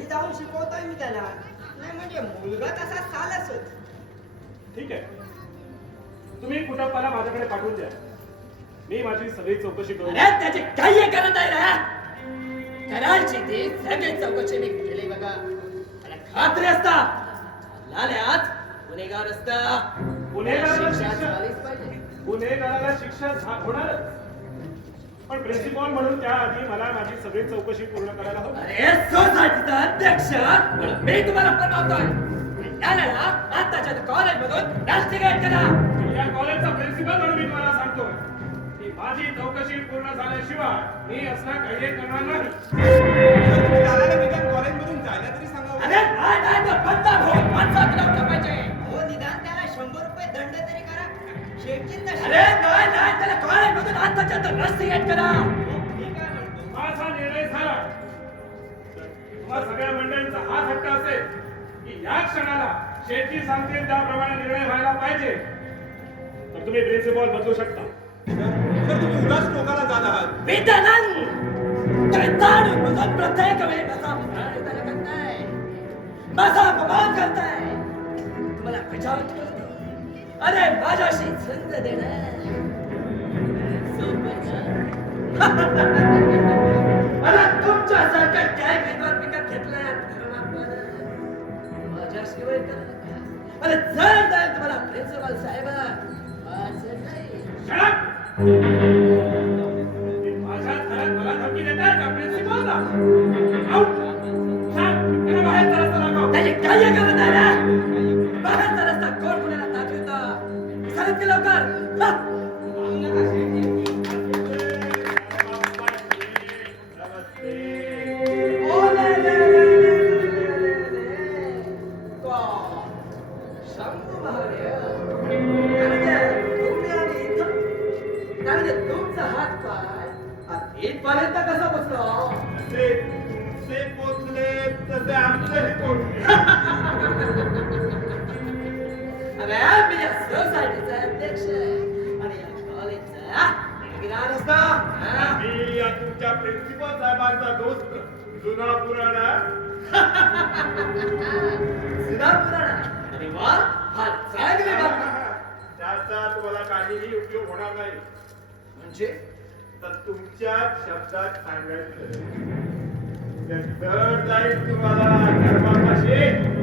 घरी जाऊन शिकवतोय मी त्याला. नाही म्हणजे मुलगा तसा ठीक आहे. तुम्ही कुटुंबाला माझ्याकडे पाठवून द्या. मी माझी सगळी चौकशी करून अरे त्याची काही करत नाही रे. करायची ती सगळी चौकशी मी केली बघा. मला खात्री असता. लाल्यात गुन्हेगार असता. गुन्हेगाराला शिक्षा शिक्षा झालीच पाहिजे. गुन्हेगाराला शिक्षा झा- होणारच. पण प्रिन्सिपॉल म्हणून त्याआधी मला माझी सगळी चौकशी पूर्ण करायला हवी अरे सोसायटीचा अध्यक्ष मी तुम्हाला फरमावतोय लाल्याला आताच्या कॉलेज मधून राष्ट्रीय करा या कॉलेजचा प्रिन्सिपल म्हणून मी तुम्हाला सांगतोय. की माझी चौकशी पूर्ण झाल्याशिवाय मी असं काही करणार नाही. कॉलेज मधून आताच्या आता राष्ट्रीय करा. मी काय म्हणतो माझा निर्णय झाला. तुम्हा सगळ्या मंडळींचा हाच हट्ट असेल की या क्षणाला शेती सांगतील त्याप्रमाणे निर्णय व्हायला पाहिजे. तर तुम्ही प्रिन्सिपॉल बदलू शकता. सर सर, तुम्ही उगाच टोकाला जात आहात. तुम्ही जाणून बुजून प्रत्येक वेळी माझा अपमान करताय. माझा अपमान करताय. तुम्हाला बजावत करतो अरे माझ्याशी छंद देणं. मला तुमच्यासारख्या काय विद्वान विकत घेतलाय. माझ्याशिवाय अरे जर तुम्हाला प्रिन्सिपल साहेब माझ्या घरात मला धमकी देताय का प्रिन्सिपॉलला आउट सांग त्याला बाहेर रस्ता दाखव त्याची काय करत नाही रे बाहेरचा रस्ता कोण कुणाला दाखवता सांगत की लवकर. हा इथपर्यंत कसा बसलो ते पोचले तसे आमचेही पोचले. अरे मी या सोसायटीचा अध्यक्ष आणि या कॉलेजचा निगराण असतो. हा? मी या तुमच्या प्रिन्सिपल साहेबांचा दोस्त जुना पुराणा. जुना पुराणा? अरे वा हा चांगली बातमी. त्याचा तुम्हाला काहीही उपयोग होणार नाही. म्हणजे? तर तुमच्या शब्दात सांगायचं. तर जड जाईल तुम्हाला कर्मापाशी